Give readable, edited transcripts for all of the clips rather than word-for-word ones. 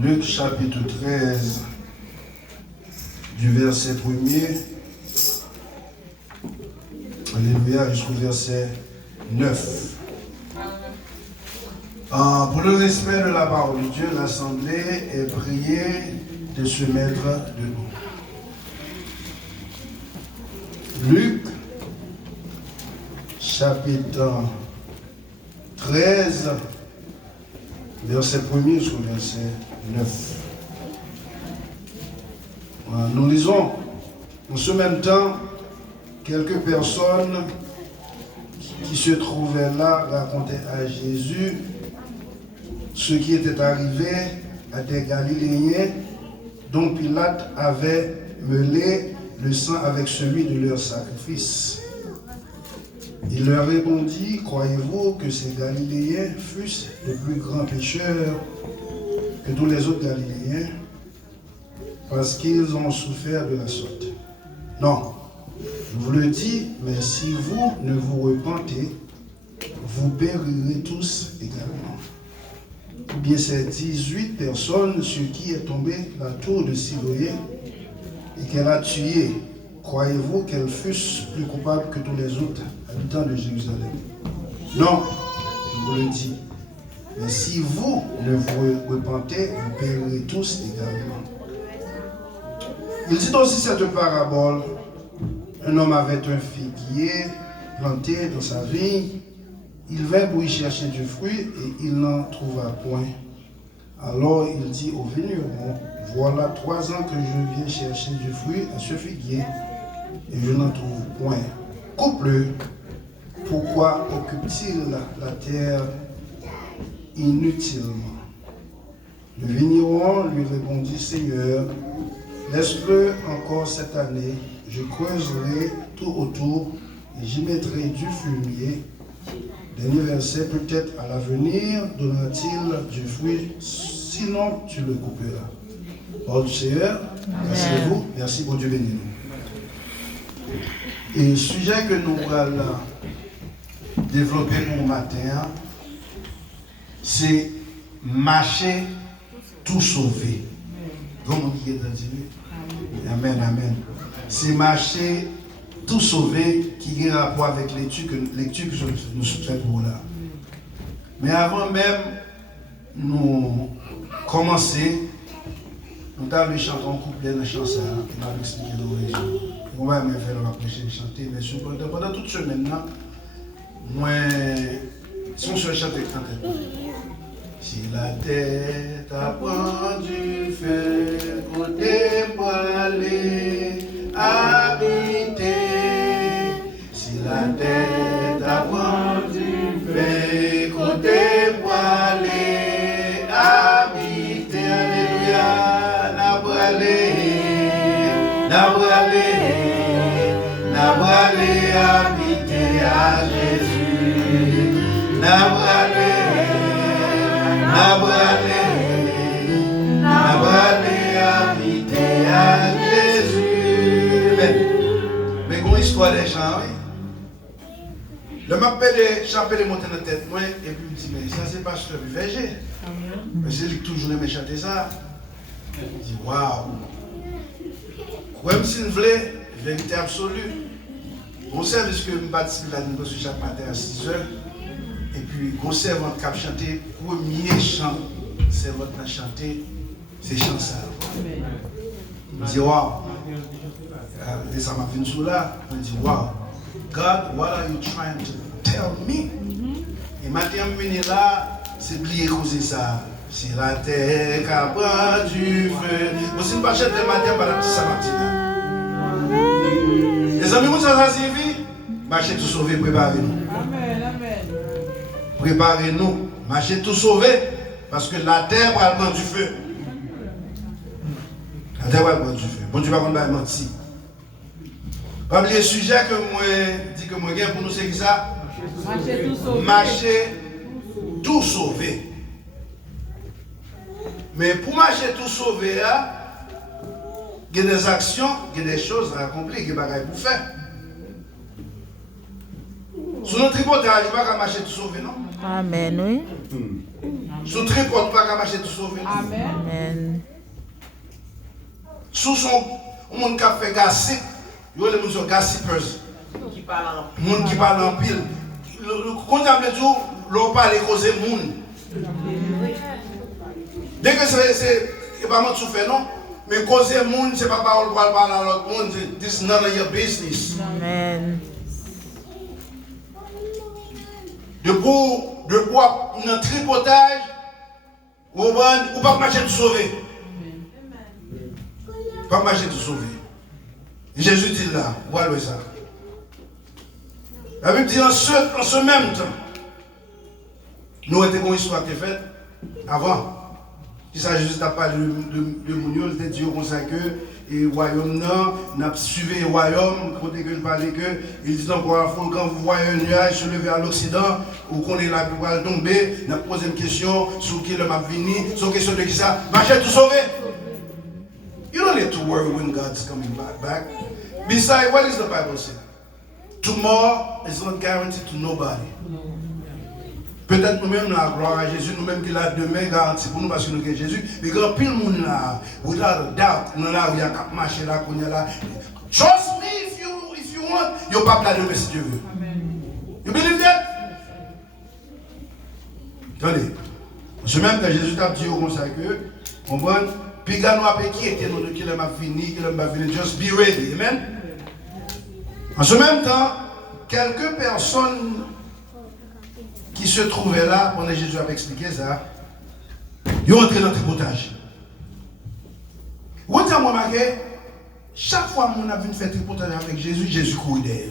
Luc chapitre 13, du verset 1er, alléluia, jusqu'au verset 9. Pour le respect de la parole de Dieu, l'assemblée est priée de se mettre debout. Luc chapitre 13, verset 1er jusqu'au verset 9. Nous lisons en ce même temps quelques personnes qui se trouvaient là racontaient à Jésus ce qui était arrivé à des Galiléens dont Pilate avait mêlé le sang avec celui de leur sacrifice. Il leur répondit, croyez-vous que ces Galiléens fussent de plus grands pécheurs que tous les autres Galiléens parce qu'ils ont souffert de la sorte? Non, je vous le dis, mais si vous ne vous repentez, vous périrez tous également. Ou bien ces 18 personnes sur qui est tombée la tour de Siloé et qu'elle a tué, croyez-vous qu'elles fussent plus coupables que tous les autres habitants de Jérusalem? Non, je vous le dis. Mais si vous ne vous repentez, vous périrez tous également. Il dit aussi cette parabole. Un homme avait un figuier planté dans sa vigne. Il vint pour y chercher du fruit et il n'en trouva point. Alors il dit au vigneron, voilà 3 ans que je viens chercher du fruit à ce figuier et je n'en trouve point. Coupe-le. Pourquoi occupe-t-il la terre inutilement? Le vigneron lui répondit, Seigneur, laisse-le encore cette année, je creuserai tout autour et j'y mettrai du fumier. Dernier verset, peut-être à l'avenir donnera-t-il du fruit, sinon tu le couperas. Parole du Seigneur, merci à vous, merci pour Dieu béni nous. Et le sujet que nous allons développer pour le matin, c'est marcher tout sauver. Comment on dit? Amen, amen. C'est marcher tout sauver qui a rapport avec lecture que nous faisons pour là. Mais avant même nous commencer, nous avons chanté un couplet de chanson qui m'a expliqué l'origine. On va même faire le chanter, mais pendant toute semaine, moi, si on se chante en tête. Si la tête a pris du feu, côté pour aller habiter. Si la tête a pris du feu, côté pour aller habiter. Alléluia, n'a bralé habiter à Jésus. N'a bralé habiter à Jésus. Mais une histoire des gens, oui. Le m'appelle des chapelles monter dans la tête, moi, et puis il me dit, mais ça c'est pasteur du verger. Mais c'est lui qui toujours aimé chanter ça. Il dit, waouh. Même s'il voulait, vérité absolue. Mon service que je participe là, chaque matin à 6h. Et puis, quand servant qui a chanté, premier chant, servant qui a chanté, c'est chant ça. Je me dis, waouh. Et ça m'a venu sous là. Je me dis, waouh. God, what are you trying to tell me? Et maintenant, je suis là, c'est oublier causer ça. Si la terre qui a pris du feu. Vous si ne pas chanter le matin, par la petite Samantine. Les amis, vous ça signifie? Marchez tout sauvé, préparez-nous. Amen, amen. Préparez-nous, marchez tout sauvé, parce que la terre va prendre du feu. La terre va prendre du feu. Bon Dieu va prendre mentir. Pas oublier le sujet que moi dis que moi gagne pour nous c'est ça. Marcher tout sauvé. Marcher tout sauvé. Mais pour marcher tout sauvé, il y a des actions, il y a des choses à accomplir, il y a des bagages pour faire. Sur notre tripotage, il ne va pas marcher tout sauvé, non? Amen, oui. Sous tripote pas qu'à marcher tout sauver. Amen. Sous son monde qui a fait gossip, il y a les gens qui gossipers. Qui parle en Monde qui parle en pile. Quand on a dit, l'on parle et causer monde. Dès que c'est pas moi qui souffre, non? Mais causer monde, c'est pas parole pour parler à l'autre monde. This is none of your business. Amen. De pour notre tripotage, ou pas marcher de sauver. Pas marcher de sauver. Jésus dit là, voilà ça. La Bible dit en ce même temps, nous avons une histoire qui est faite avant. Il s'agit juste de parler de Mouniol, de Dieu comme ça que le royaume n'a suivi le royaume, côté que je parlais que, il dit encore une fois, quand vous voyez un nuage se lever à l'Occident, ou qu'on est là pour tomber, n'a posé une question sur qui le m'a venu, sur question de qui ça, marchez tout sauvé. You don't need to worry when God's coming back. Besides, what does the Bible say? Tomorrow is not guaranteed to nobody. Peut-être nous-mêmes, la gloire à Jésus, nous-mêmes qui l'a demain garanti pour nous parce que nous sommes Jésus. Mais quand pile monde là, without a doubt, nous là, il y a qu'à marcher là, qu'on est là. Trust me if you want, you're pas là demain si Dieu veut. You believe that? Attendez. Ce même que Jésus t'a dit comme ça que, comprenez? Puis quand nous avons qui était nous, qui l'a fini, qui l'a fini, just be ready. Amen? En ce même temps, quelques personnes qui se trouvaient là, pendant que Jésus avait expliqué ça, ils ont entré dans le tripotage. Vous avez remarqué, chaque fois que nous avons fait tripotage avec Jésus, Jésus courait derrière.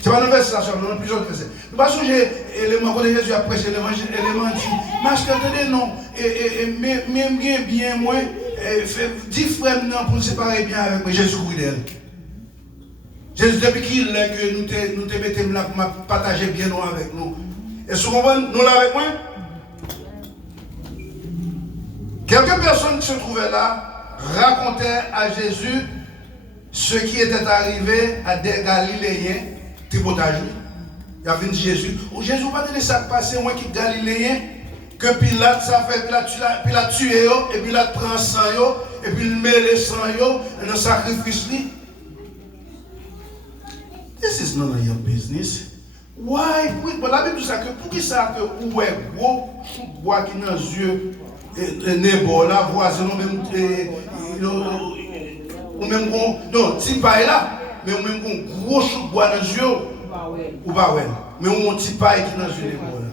Ce n'est pas une nouvelle situation, nous avons plusieurs versets. Nous passons l'élément quand Jésus a prêché l'évangile, l'élément dit, mais attendez, non, même bien, moi, 10 frères pour nous séparer bien avec moi, Jésus courait derrière. Jésus, depuis qu'il est que nous te mettons là pour partager bien nous avec nous. Est-ce que vous comprenez? Nous là avec moi? Quelques personnes qui se trouvaient là racontaient à Jésus ce qui était arrivé à des Galiléens, tripotage. Il y avait Jésus. Oh, Jésus, pas de ça passer, moi qui est Galiléen, que Pilate, ça fait Pilate tué, et Pilate prend sang, et puis il met le sang dans le sacrifice. This is none of your business. Why? But la Bible dit que pour qui ça que ou est gros, bois qui dans les yeux, nebo là, voisin, ou même non, si pas là, mais ou même gros chou bois dans les yeux, ou pas ouais, mais ou un petit paille qui dans les yeux nebo là.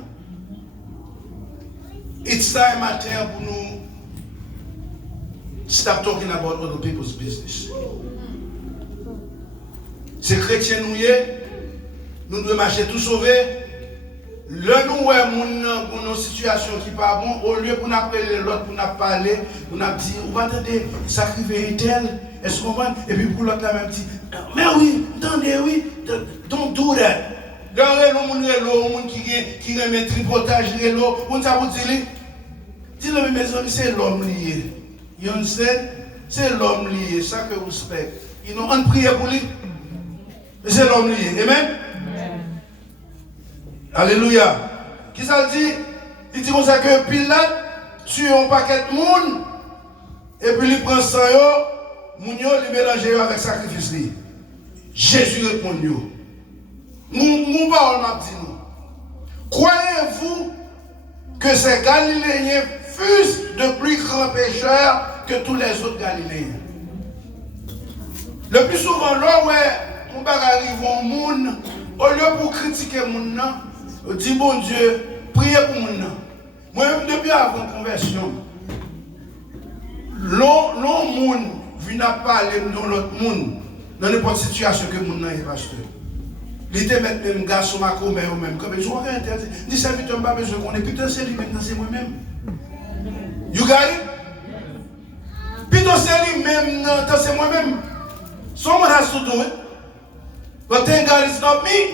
It's time à terre pour nous stop talking about other people's business. C'est chrétien nous devons marcher tout sauver. Le nous avons une situation qui n'est pas bon, au lieu pour nous appeler l'autre, pour nous parler, pour nous dire, vous attendez, sacrifier tel, est-ce qu'on va? Et puis pour l'autre, la même dit, mais oui, attendez, oui, don't do that. Dans le monde qui remet tripotage, on t'a dit, dis-le, mes amis, c'est l'homme lié. You understand? C'est l'homme lié, ça que vous respectez. On prie pour lui. C'est l'homme lié. Amen? Alléluia. Qui ça dit? Il dit comme ça que Pilate tue un paquet de monde et puis il prend sang, il mélange avec sacrifice. Jésus répond nous. Mon parole m'a dit nous. Croyez-vous que ces Galiléens fussent de plus grands pécheurs que tous les autres Galiléens? Le plus souvent, là, on va arriver au monde, au lieu pour critiquer le monde, on dit bon Dieu, priez pour le monde. Moi-même, depuis avant la conversion, l'homme monde vient parler dans l'autre monde, dans n'importe quelle situation que le monde est pasteur. Il était mettre même gars sur ma commère ou même. Comme je vois rien, dit serviteur, pas besoin qu'on est putain, c'est lui maintenant, c'est moi-même. You got it? Putain, c'est lui-même, c'est moi-même. Someone has to do it. But thank God it's not me.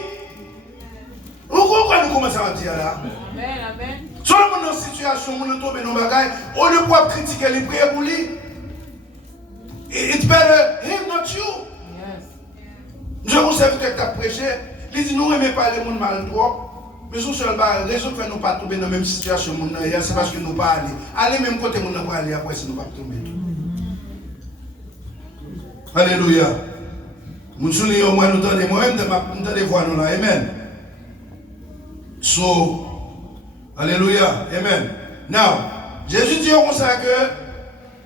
Pourquoi nous commençons à dire là? Amen, amen. Seulement dans une situation où nous tombons dans le bagage, au lieu de critiquer les prières pour lui, it's better him, not you. Yes. Je vous savez que tu as prêché, il dit nous n'aimons pas les gens mal droit. Mais sous seul la raison que nous pas tomber dans la même situation, c'est parce que nous pas aller. Aller même côté nous pas aller après si nous pas tomber. Alléluia. Nous soulignons moi nous tendez moi-même nous tendez voir nous là. Amen. So, alléluia. Amen. Now, Jésus dit comme ça que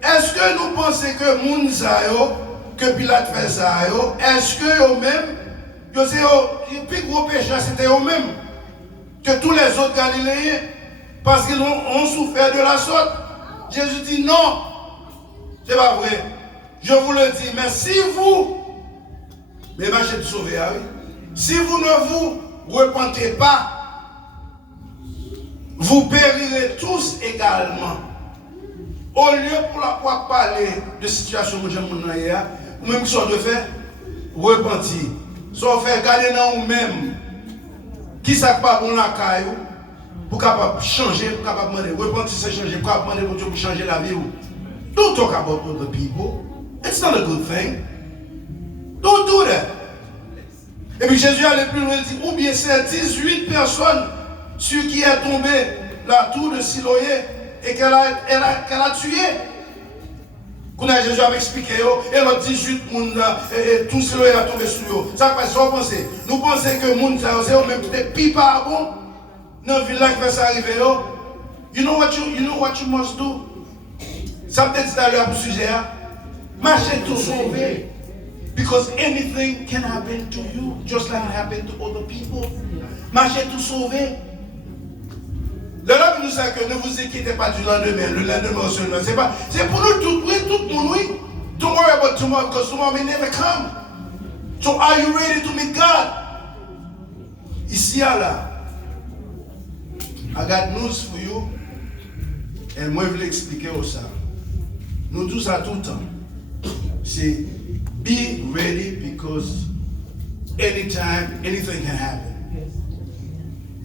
est-ce que nous pensons que moun sa yo que Pilate fait ça yo, est-ce que eux même yo c'est le plus gros péché c'était eux même que tous les autres Galiléens parce qu'ils ont souffert de la sorte. Jésus dit non. C'est pas vrai. Je vous le dis, mais si vous, mais marchez de sauver, oui. Si vous ne vous repentez pas, vous périrez tous également. Au lieu pour parler de situation que j'aime mon hier, ou même qui sont de faire, repentir. Soit faire garder dans vous-même, qui ça pas bon la caillou, pour capable changer, pour capable demander, repentir c'est changer, pour capable demander pour Dieu pour changer la vie. Don't talk about other people. It's not a good thing. Don't do that. Et puis Jésus allait plus loin, il dit, ou bien c'est 18 personnes sur qui est tombé la tour de Siloé et qu'elle a tué. Quand Jésus avait expliqué, et les 18 personnes, et tout Siloé a tombé sur eux. Ça fait ce qu'on pense. Nous pensons que les gens sont même peut-être pire pas bon. Dans le village qui va arriver, you know what you must do? Ça peut-être c'est d'ailleurs pour le sujet. Marchez tout sauver. Because anything can happen to you, just like it happened to other people. Marchez tout sauver. Le lendemain nous dit que ne vous inquiétez pas du lendemain. Le lendemain seulement. C'est pour nous tout, oui, tout le monde, oui. Don't worry about tomorrow because tomorrow may never come. So are you ready to meet God? Ici, là, I got news for you. Et moi, je vais l'expliquer aussi. Nous tous à tout le temps. C'est be ready because anytime, anything can happen.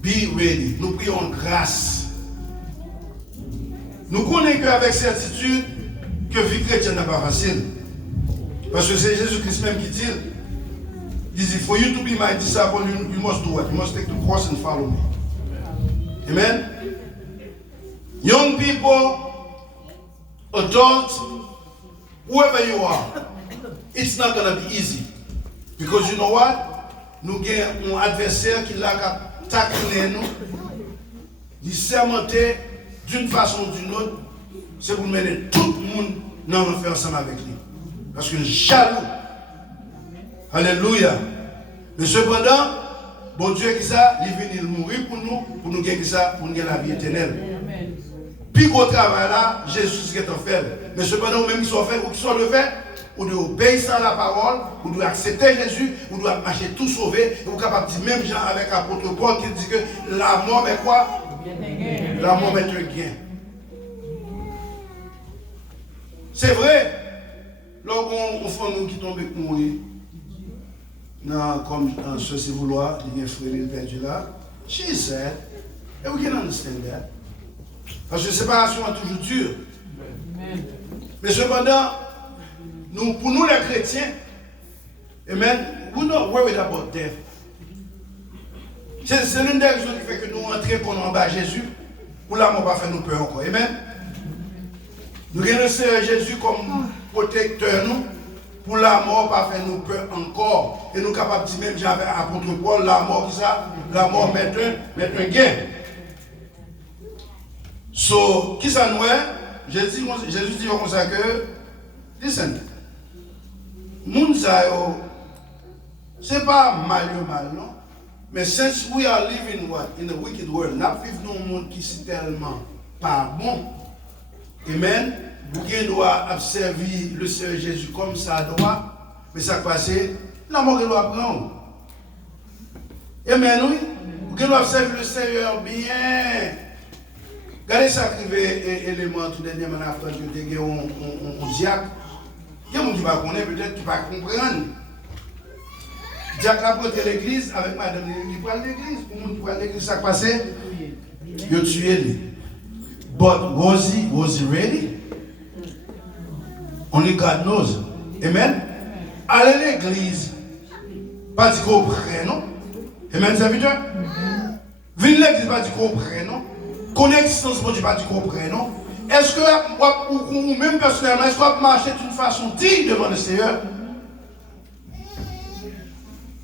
Be ready. Nous prions grâce. Nous connaissons qu'avec certitude que vie chrétienne n'est pas facile. Parce que c'est Jésus-Christ même qui dit, il dit, for you to be my disciple, you must do what? You must take the cross and follow me. Amen? Young people, adults, whoever you are, it's not going to be easy. Because you know what? Nous avons un adversaire qui l'a taquiné nous, il sermenté d'une façon ou d'une autre, c'est pour mener tout le monde dans l'enfer ensemble avec lui. Parce que jaloux. Alléluia. Mais cependant, bon Dieu qui ça, il vient mourir pour nous gagner ça, pour nous gagner la vie éternelle. Puis gros travail là, Jésus qui est en fait. Mais cependant, même qui sont faits ou qui sont le fait, ou de obéir à la parole, ou de accepter Jésus, ou de marcher tout sauvé, et vous capable de dire même Jean avec l'apôtre Paul qui dit que la mort est quoi? La mort est un gain. C'est vrai. Lorsqu'on fait nous qui tombent pour mourir, comme ceci vouloir, il y a un frère qui est perdu là. She said, and we can understand that. Parce que la séparation est toujours dure. Mais cependant, pour nous les chrétiens, amen, we're not worried about death. C'est l'une des raisons qui fait que nous entrons en bas Jésus, pour la mort pas faire nous peur encore. Amen. Nous reconnaissons Jésus comme protecteur nous, pour la mort pas faire nous peur encore. Et nous sommes capables de dire même j'avais apôtre Paul, la mort qui ça, la mort met un gain. So, qui ça nous est? Jésus dit comme ça que, listen, Mounsayo, c'est pas mal, non? Mais since we are living what? In a wicked world, n'a vivre dans un monde qui est tellement pas bon. Amen. Vous doit observer le Seigneur Jésus comme ça doit, mais ça passe, la mort doit prendre. Amen, oui. Vous doit observer le Seigneur bien. Regardez ça qui est élément tout dernier man après que tu as un diacre. Il y a des gens qui ne connaissent peut-être qui ne comprennent. Diacre a prêté l'église avec madame qui prend l'église. Pour les gens qui prennent l'église, ça passe. Il a tué lui. But was he ready? Only God knows. Amen. Allez l'église. Pas dire qu'on prenne, non? Amen, serviteur? Venir l'église pas dire qu'on comprend, non? Connaître l'existence de Dieu pas dire qu'on comprend, non? Est-ce que, ou même personnellement, est-ce qu'on marche d'une façon digne devant le Seigneur?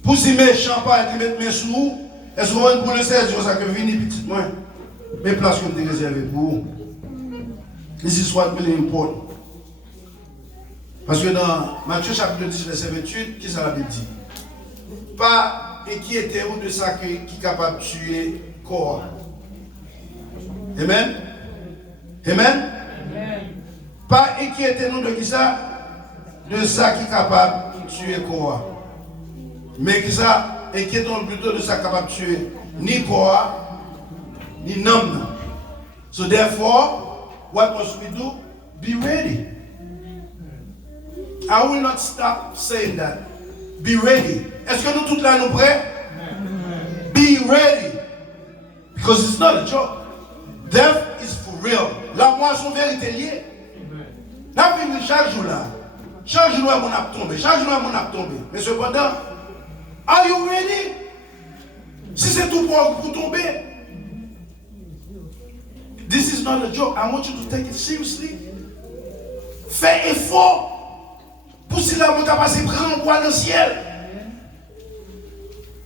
Pour si méchant, pas qui mettre mes sous, est-ce qu'on va pour le Seigneur, ça que venir petit moins? Mes places que je réservées pour vous. This is what really important. Parce que dans Matthieu chapitre 10, verset 28, qui ça la Bible dit? Pas inquiétez-vous de ça qui est capable de tuer corps. Amen? Amen? Pas inquiétez-nous de qui ça? De ça qui est capable de tuer corps. Mais qui ça? Inquiétons plutôt de ça qui est capable de tuer ni corps, ni l'homme. So therefore, what must we do? Be ready. I will not stop saying that. Be ready. Est-ce que nous tous là nous prêts? Be ready. Because it's not a joke. Death is for real. La moisson vérité liée. La vie chaque jour là. Chaque jour là mon a tombé. Chaque jour là mon a tombé. Mais cependant, are you ready? Si c'est tout pour tomber. This is not a joke. I want you to take it seriously. Fais effort. Pour si la montagne passe prendre quoi dans le ciel.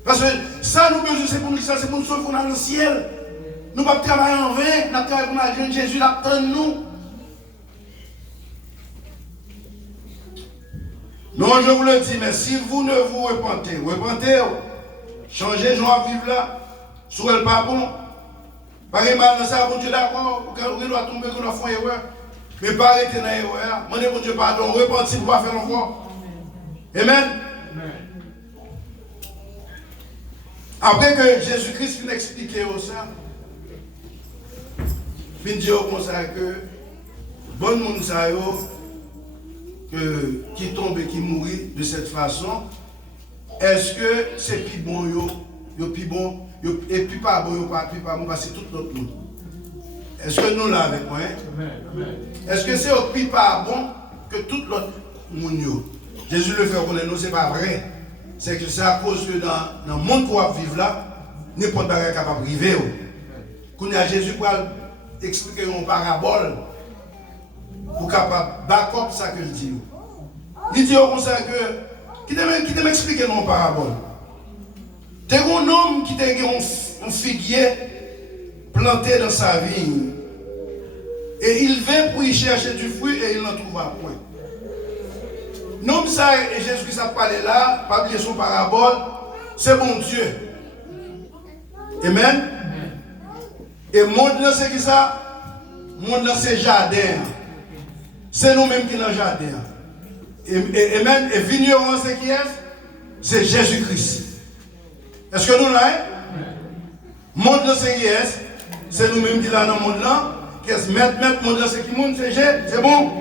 Parce que ça nous besoin c'est pour nous ça c'est pour nous sauver dans le ciel. Nous pas travailler en vain, nous travailler pour l'argent Jésus l'attend nous. Non, je vous le dis, mais si vous ne vous repentez, changez joie vivre là, soit elle pas bon. Pas mal dans ça, bon Dieu d'accord, qu'on doit tomber, qu'on doit faire erreur. Mais pas arrêter dans l'erreur. Demandez mon Dieu pardon, repentir pour pas faire encore. Amen. Après que Jésus-Christ finit d'expliquer ça, il dit comme ça que bon monde ça qui tombe et qui mourit de cette façon, est-ce que c'est plus bon plus bon et puis pas bon pas bon parce que tout l'autre monde. Est-ce que nous là avec moi? Est-ce que c'est plus pas bon que tout l'autre monde? Jésus le fait connaître nous c'est pas vrai. C'est que c'est à cause que dans le monde qu'on vivre là, n'importe quoi est capable de arriver. Quand Jésus pour expliquer une parabole pour capable backup ça que il dit. Il dit comme ça que qui t'a expliqué une parabole. T'es un homme qui t'a un figuier planté dans sa vigne. Et il vint pour y chercher du fruit et il n'en trouva point. Non, ça, et Jésus-Christ a parlé là, pas oublier son parabole, c'est mon Dieu. Amen. Et monde là, c'est qui ça? Monde là, c'est jardin. C'est nous-mêmes qui sommes dans le jardin. Amen. Et vigneron, c'est qui est? C'est Jésus-Christ. Est-ce que nous là? Monde là, c'est qui est? C'est nous-mêmes qui sommes dans le monde là. Qu'est-ce que monde là, c'est qui monde? C'est bon?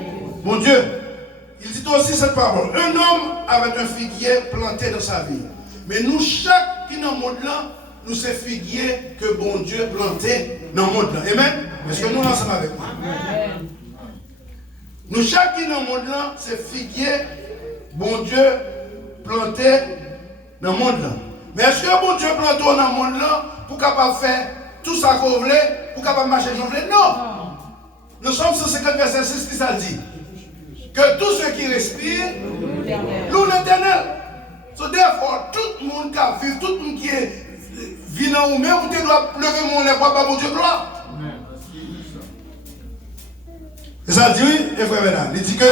Mon Dieu. Il dit aussi cette parole. Un homme avait un figuier planté dans sa vie. Mais nous, chaque qui dans le monde là, nous c'est figuier que bon Dieu planté dans le monde là. Amen. Est-ce que nous ensemble avec moi? Amen. Nous, chaque qui dans le monde là, c'est figuier, bon Dieu planté dans le monde là. Mais est-ce que bon Dieu planté dans le monde là pour capable faire tout ça qu'on voulait, pour capable marcher comme on voulait? Non. Nous sommes sur 50 verset 6 qui ça dit. Que tous ceux qui respirent, louent l'Éternel. So therefore, tout le monde qui vit, tout le monde qui est vivant ou même, vous doit lever mon lèvre pour mon Dieu gloire. Et ça dit oui, et frère Bernard, il dit que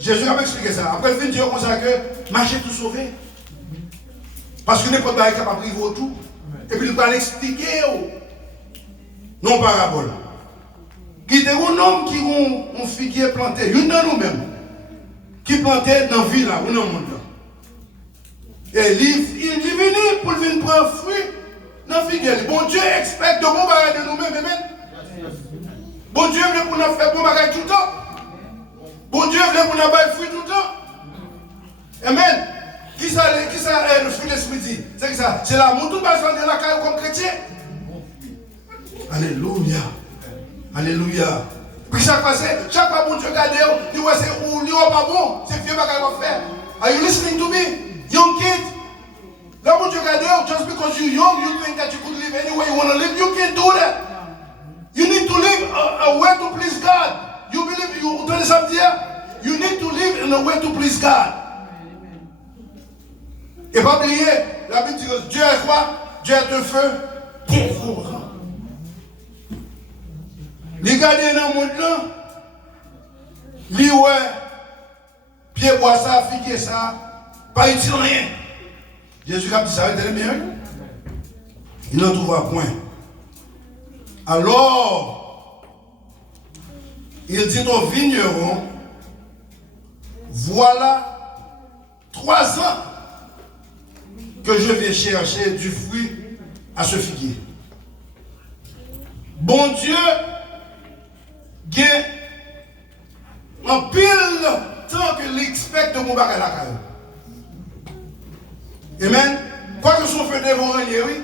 Jésus a expliqué ça. Après, il dit comme ça que marcher tout sauvé. Parce que n'importe quoi est capable de vivre autour. Et puis il va l'expliquer. Non parabole. Qui est un homme qui a un figuier planté, une de nous-mêmes, qui plantait dans la ville, là, ou dans le monde. Et il dit venir pour venir prendre fruit dans le figuier. Bon Dieu expecte de bon bagage de nous-mêmes, amen. Bon Dieu veut pour nous faire bon bagage tout le temps. Bon Dieu veut pour nous faire fruit tout le temps. Amen. Qui ça le fruit de l'esprit dit? C'est ça. C'est l'amour, tout le monde de la caille comme chrétien. Alléluia. Alléluia. Puis chaque fois, bon Dieu regarde, il voit c'est ou pas bon, c'est vieux bagage qu'on faire. Are you listening to me? Young kid? Là, when you got there, just because you're young, you think that you could live any way you want to live. You can't do that. You need to live a way to please God. You believe, you entendez ça me dire? You need to live in a way to please God. Et pas oublier, la Bible dit que Dieu est quoi? Dieu est un feu dévorant. Regardez dans le monde là, li ouais, pied bois ça, figue ça, pas utile rien. Jésus a dit ça, il est bien. Il n'en trouvera point. Alors, il dit au vigneron, voilà 3 ans que je vais chercher du fruit à ce figuier. Bon Dieu, gagne en pile temps que l'expecte de mon bagage la caille. Amen. Quoi que son feu dévorant, oui,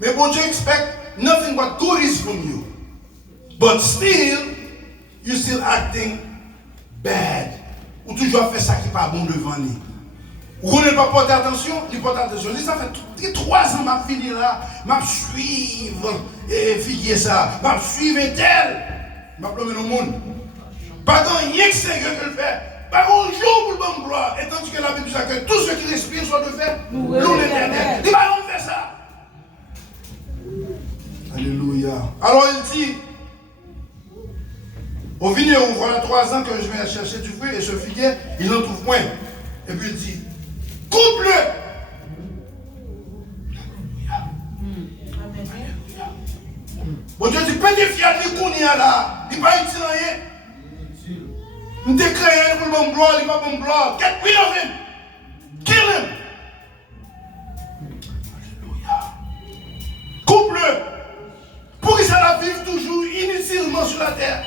mais bon Dieu expect nothing but goodies from you. But still, you still acting bad. Ou toujours fait ça qui n'est pas bon devant lui. Vous n'avez pas porté attention, il porte attention. Ça fait 3 ans que je fini là, je suis et figuier ça, je suis tel. Je suis dans le monde. Pas rien que Seigneur que le fait. Pas un jour pour le bon gloire. Et tandis que la Bible dit que tous ceux qui respirent sont de fait, louent l'Éternel. Il va faire ça. Alléluia. Alors il dit, au vigneron, voilà 3 ans que je vais chercher du fruit et ce figuier, il n'en trouve point. Et puis il dit, coupe-le. Alléluia. Bon Dieu dit, pas de fiat, il n'y a là. Il n'y a pas utile rien. Il déclare pour le bon gloire, il n'est pas bon gloire. Get rid of him. Kill him. Alléluia. Coupe-le. Pour que ça la vive toujours inutilement sur la terre.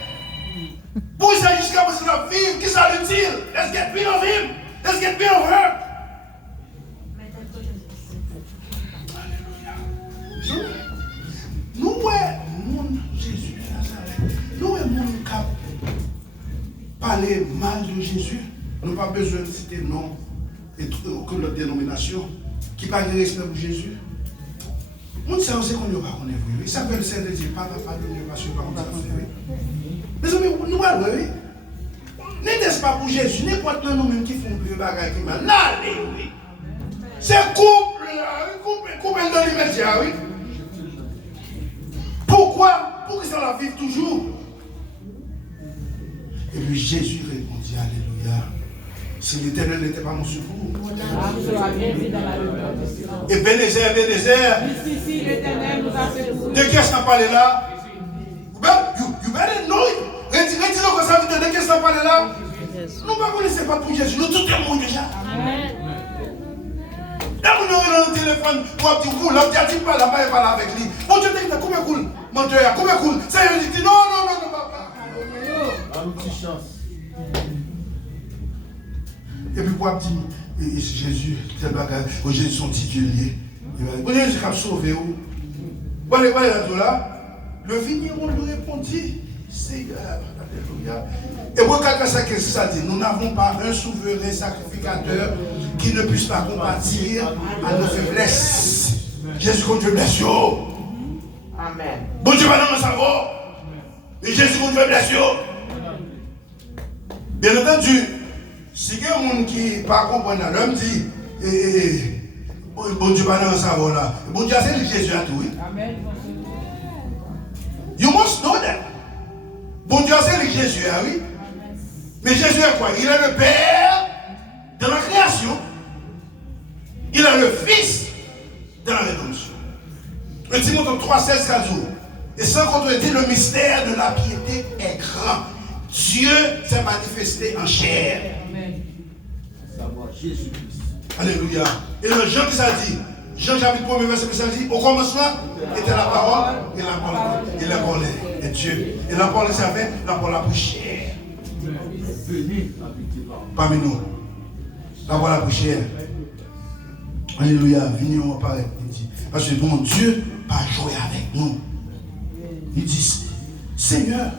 Pour que ça jusqu'à ce que ça vive, que ça l'utile. Let's get rid of him. Let's get rid of her. Alléluia. Nous, mon Jésus de Nazareth, nous, mon cap, parler mal de Jésus, nous n'avons pas besoin de citer nom et aucune autre dénomination qui parle de respect pour Jésus. Nous savons qu'on ne va pas connaître. Il s'appelle le Saint-Esprit, pas pardonner parce que pas comme ça fait. Mais amis, nous allons, oui. N'était-ce pas pour Jésus, n'importe nous même qui font plus de bagages qui mal. Allez, oui. C'est couple dans l'immédiat, oui. Pourquoi? Pour que ça la vive toujours. Et puis Jésus répondit, alléluia. Si l'Éternel n'était pas mon secours. Et Bénézer. Ici, l'Éternel nous a secourus. De qu'est-ce qu'on parle là? You better know it. Retirez-le comme ça, de qu'est-ce qu'on parle là? Nous ne connaissons pas pour Jésus, nous tout le monde déjà. Amen. Là, vous avez un téléphone, pour un petit coup, là, vous avez pas là-bas et parler avec lui. Bon, tu dis, combien cool? Menteur, combien cool? Ça, il dit, non, papa. Un petit chance. Et puis, pour un petit, Jésus, tel bagage, Jésus son titulaire. Vous avez Jésus qui a sauvé vous. Vous allez là, le vigneron lui répondit, Seigneur, alléluia. Et vous regardez ça, qu'est-ce que ça dit? Nous n'avons pas un souverain sacrificateur qui ne puisse pas compatir à nos faiblesses. Jésus compte faiblesse. Amen. Bon Dieu va dans le savoir. Et Jésus compte faiblesse. Bien entendu, si il y a un monde qui ne comprend pas, l'homme dit, bon Dieu va dans le savoir là. Bon Dieu, c'est Jésus à tout. Amen. You must know that. Bon Dieu, c'est Jésus, oui. Mais Jésus est quoi? Il est le Père de la création. Il est le Fils de la rédemption. Le Timothée 3, 16, 4 jours. Et sans contredire, le mystère de la piété est grand. Dieu s'est manifesté en chair. Amen. Savoir Jésus-Christ. Alléluia. Et dans Jean qui ça dit, Jean chapitre 1, verset 1, dit, au commencement était la parole, et la parole est Dieu. Et la parole savait, la parole a pris chair. Parmi nous. La parole a pris chair. Alléluia. Vigneron apparaît. Il dit, parce que mon Dieu va jouer avec nous. Il dit, Seigneur,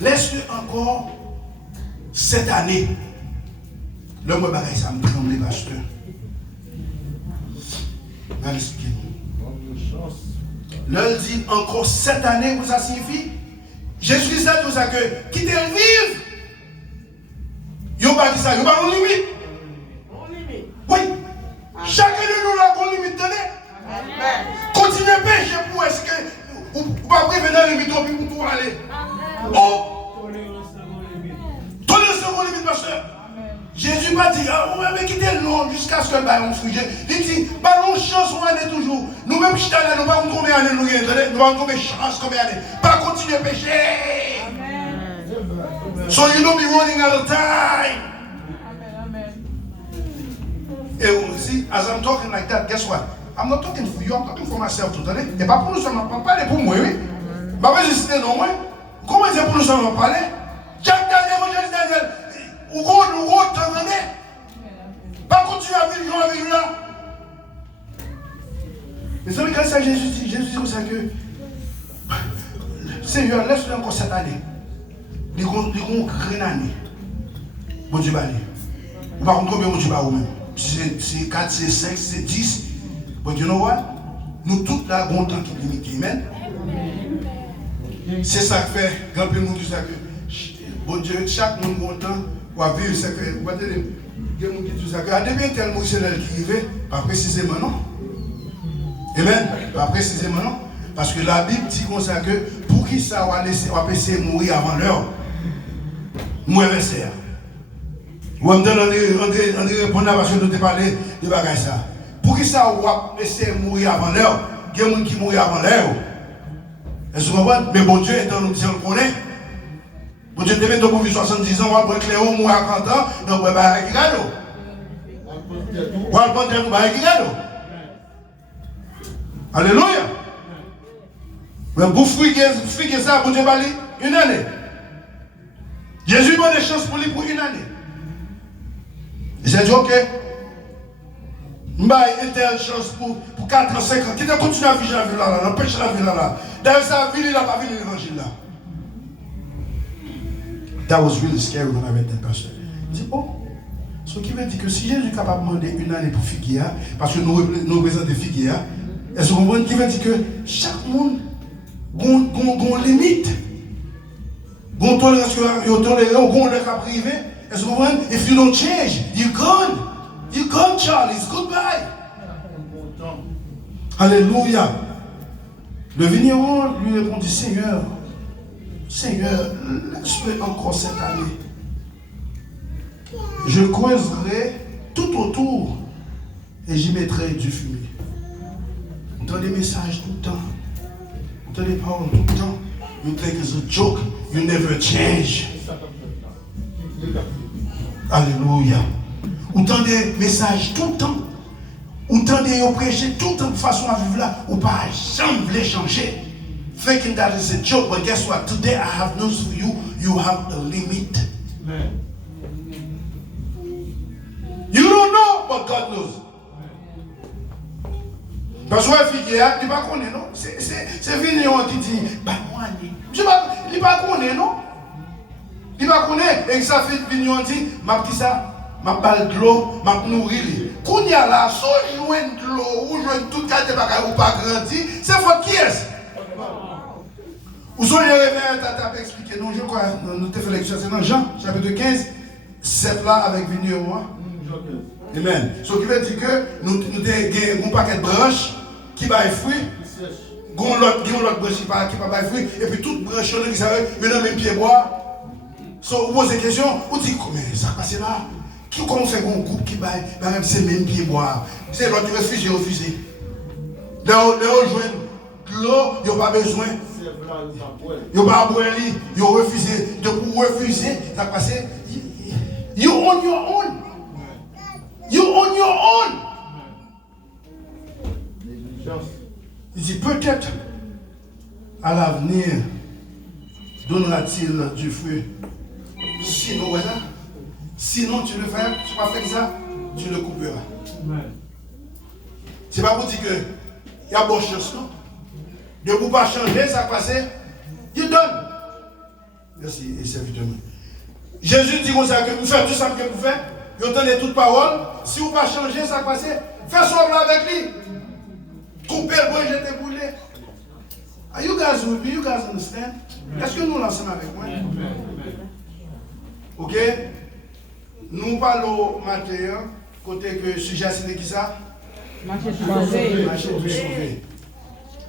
laisse-le encore cette année. Le mot bagaille, ça me tremble, pasteur. Je vais expliquer. Là, il dit encore 7 années, que ça signifie. Jésus-Christ a dit ça que quitter le vivre. Il n'y a pas dit ça, il n'y a pas de limite. Oui. Chacun de nous a une limite donnée. Continuez à pécher pour est-ce que vous ne pas prévenir la limite pour tout aller. Oh! Tournez le second limite, pasteur. Jésus m'a dit, mais quittez le nom jusqu'à ce que le ballon frigé. Il dit, ballon chance, on est toujours. Nous-mêmes, nous ne pas combien d'années nous avons, nous avons combien de chance, combien d'années. Pas continuer à pécher. So you don't be running out of time. And see, as I'm talking like that, guess what? I'm not talking for you, I'm talking for myself today. Et pas pour nous seulement, pas parler pour moi, oui. Pas besoin de citer non, moi. Comment c'est pour nous seulement parler? Jacques Daniel, évangéliste Daniel, ou gros, t'entendez? Pas continuer à vivre là. Les amis, quand ça Jésus dit comme ça que Seigneur, laisse-le encore cette année. Les gros graines année. Bon Dieu, balé. Ou par contre, combien bon Dieu, ou même? C'est 4, c'est 5, c'est 10. But you know what? Nous tous là, bon temps qui limite. Amen. C'est ça que fait, grand peu de monde dit ça que, bon Dieu, chaque monde bon temps, ou à vivre, c'est que, vous voyez, il y a des gens qui disent ça que, regardez bien tel moissonneur qui arrive, pas précisément non. Amen. Pas précisément non. Parce que la Bible dit comme ça que, pour qui ça va laisser mourir avant l'heure? Moi, verset. Ou on me donne André répondre parce que nous t'ai parlé de bagages ça. Pour qui ça va laisser mourir avant l'heure? Il y a des gens qui mourent avant l'heure. Est-ce que vous comprenez? Mais bon Dieu est dans nous, on le connaît. Bon Dieu te met pour vivre 70 ans, on va prendre Cléo, mourir à 40 ans, donc on va faire un gado. On va prendre un gado. Alléluia. Mais pour friquer ça, bon Dieu va aller une année. Jésus m'a des chances pour lui pour une année. J'ai dit, ok, je vais une telle chance pour 4 ans, 5 ans. Qui continue à vivre la vie là, n'empêche la vie là. D'ailleurs, ça vie, il n'a pas vu l'évangile là. That was really scary when I read that pastor. Je dis, oh, ce qui veut dire que si Jésus est capable de demander une année pour figuer, parce que nous représentons figuer, est-ce que vous comprenez? Qui veut dire que chaque monde a une limite. Gon tolérance que vous tolérez, gon le cap privé. Est-ce que vous comprenez? If you don't change, you're gone. You're gone, Charlie. It's goodbye. Alléluia. Le vigneron lui répondit, Seigneur, laisse-le encore cette année. Je creuserai tout autour et j'y mettrai du fumier. On donne des messages tout le temps. On donne des paroles tout le temps. You think it's a joke, you never change. Alléluia. Ou donne des messages tout le temps. Ou donne des prêcher tout le temps de façon à vivre là. Ou pas jamais les changer. Thinking that is a joke, but guess what? Today I have news for you. You have a limit. Amen. You don't know, but God knows. Parce que il ne va pas connaître, non? C'est Vigneron qui dit, bah moi, il ne va pas connaître, non? Il ne va pas connaître. Et ça fait Vigneron dit, ma petite ça, ma balle de l'eau, ma nourrir. Quand il y a là, soit joindre de l'eau, ou joindre toute carte de bagaille, ou pas grandir, c'est votre qui est-ce? Ou soit il y a tata expliqué, non, je crois, nous avons fait lecture, c'est dans Jean, chapitre 15, 7 là avec Vigneron. Amen. Ce qui veut dire que nous avons un paquet de branches qui baillent fruit, nous avons l'autre branche qui ne baille fruit, et puis toute branche qui savait, nous avons même pied bois. So, vous posez des questions, vous dites, comment ça passe là? Comment on fait un groupe qui baille, c'est même pied bois? C'est l'autre qui refuse. Là, on joue l'eau, il n'y a pas besoin. Il n'y a pas à boire, il a refusé. De pour refuser, ça passe. You on your own. You on your own. Il dit peut-être à l'avenir donnera-t-il du fruit. Sinon, voilà. Sinon tu le fais, tu vas faire ça, tu le couperas. C'est pas pour dire que il y a bonne chance, non? De ne pas changer, ça passe. Il donne. Merci, et c'est vite. Jésus dit comme ça que vous faites tout ça que vous faites. Vous donnez toute parole. Si vous ne pas changer, ça passe. Faites ça avec lui. Couper le bois, j'étais brûlé. Are you guys with me? You guys understand? Est-ce que nous l'enseignons avec moi? Ok? Nous parlons matin, côté que le sujet c'est qui ça? Marcher tout sauvé. Marcher tout sauvé.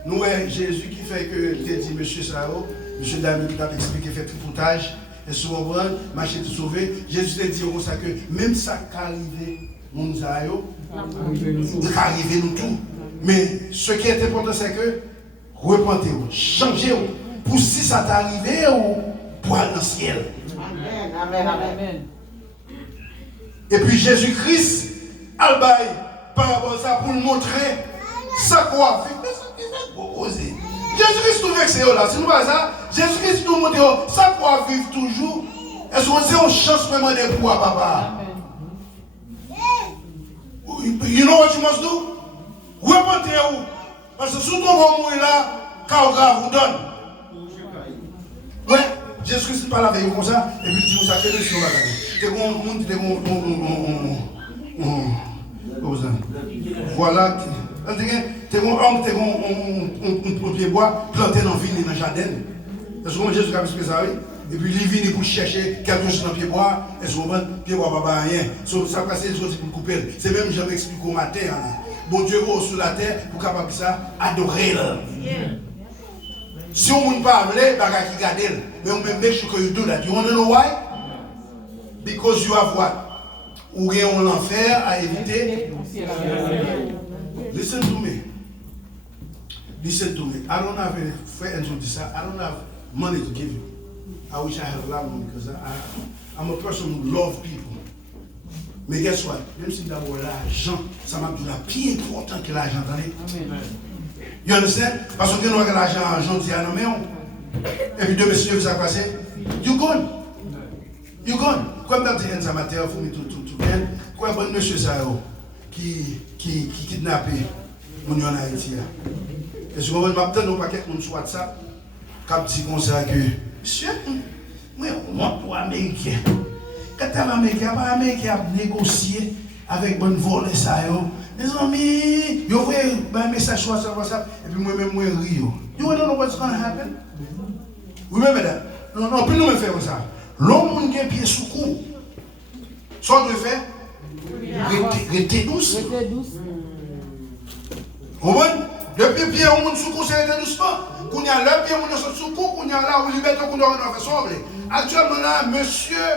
Nous, Jésus qui fait que tu dit, monsieur Sao, monsieur David qui t'a expliqué, fait tripoutage, et souvent, marcher tout sauvé. Jésus t'a dit comme ça que même ça qui arrive, mon Zayo, il arrive nous tout. Mais ce qui est important, c'est que repentez-vous, changez-vous. Pour si ça t'est arrivé ou pour aller dans le ciel. Amen. Amen. Et puis Jésus-Christ, Albaï, par rapport à ça, pour nous montrer sa croix. Jésus-Christ nous vexe là, c'est nous pas ça. Jésus-Christ nous montre sa croix vive toujours. Est-ce qu'on sait une chance même de croix, papa? You know what you must do? Repentez-vous. Parce que sous ton moment là, quand grave vous donne. Ouais, Jésus-Christ parle avec vous comme ça, et puis il dit comme ça, que le Seigneur va gagner. Voilà, tu es un homme, tu es un pied bois planté dans la ville, dans le jardin. Est-ce que Jésus a expliqué ça? Et puis il vient pour chercher quelque chose dans le pied bois. Est-ce que le pied bois pas rien? Ça passe des choses pour couper. C'est même, je m'explique au matin. Bon Dieu va sur la terre pour capable ça adorer. Si on ne parle pas, il qui garde. Mais on même make sure que you do that. You want to know why? Because you have what? Ou rien en enfer à éviter. Listen to me. Listen to me. I don't have any friends who decide. I don't have money to give you. I wish I had a lot of money because I'm a person who loves people. Mais guess what? Même si d'abord l'argent, ça m'a dit la plus important que l'argent. You understand? Parce que nous avons l'argent, dit à nos mains. Et puis deux messieurs, vous avez passé. You gone. You gone. Comme dans le temps matin, il faut mettre tout bien. Quoi, bon monsieur Sao, qui kidnappé mon en Haïti. Et je me rappelle, nous paquet mon sur WhatsApp, quand dit comme ça que, monsieur, moi, on pour Américain. Quand tu es Américain, pas Américain a négocié avec bon volet ça. Mes amis, vous voyez un message sur WhatsApp, et puis moi-même, moi, rio. You want to know what's going to happen? Remember that? Non, puis nous me faire ça. L'homme qui a pied sous cou, ça doit faire rester douce. Vous voyez? Depuis pied au monde sous cou, c'est rester doucement. Quand il y a le pied au monde sous cou, quand il y a là où liberté qu'on doit faire sauver. Actuellement là, monsieur,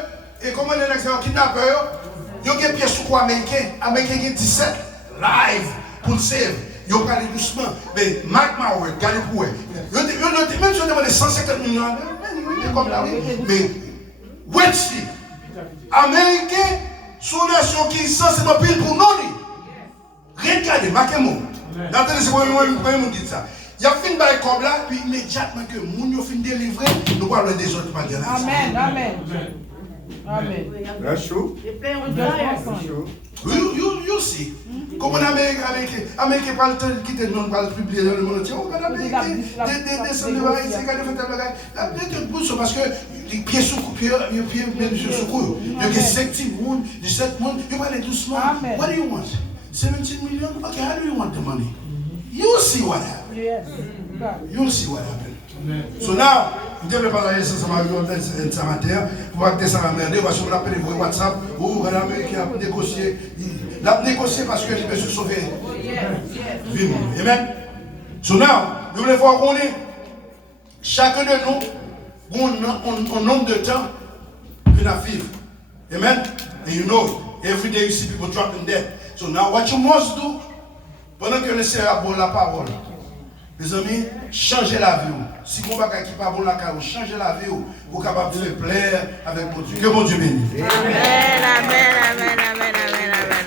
et comment les gens kidnappeurs, ils ont un pied sous cou américain qui a 17 live pour le save. Ils ont parlé doucement. Mais Mark Mauer, regardez pour eux. Même si on demande 150 millions, comme là, mais Wetsi, Américain, son nation qui est sensiblement pile pour nous. Regardez, marquez-moi. Attendez, c'est moi qui dit ça. Il y a fini par comme là, puis immédiatement que nous avons fini de délivrer, nous parlons des autres pas de Amen. That's true. You see. Comme en Amérique parle quitter le monde, parle publier dans le monde entier. On va l'Amérique, des sons de vaillants, c'est quand même fait un bagage. La tête pousse parce que les pieds sous coup, les pieds même sous coup. Il y a 5 personnes, 17 personnes, ils parlent doucement. What do you want? 17 million? Okay, how do you want the money? You'll see what happens. Yes. You'll see what happens. So now, vous devez parler ça ce matin pour que ça va merder parce que vous appelez vos WhatsApp ou l'Amérique a négocié. L'a négocié parce que je me suis sauvé. Vivement. Amen. So now, nous voulons voir qu'on est chacun de nous un nombre de temps que nous vivons. Amen. And you know, every day you see people dropping dead. So now what you must do, pendant que le Seigneur a bon la parole, les amis, changez la vie. Si vous n'avez pas qui pas bon la carrière, changez la vie pour capable de faire plaire avec mon Dieu. Que mon Dieu bénisse. Amen, amen, amen.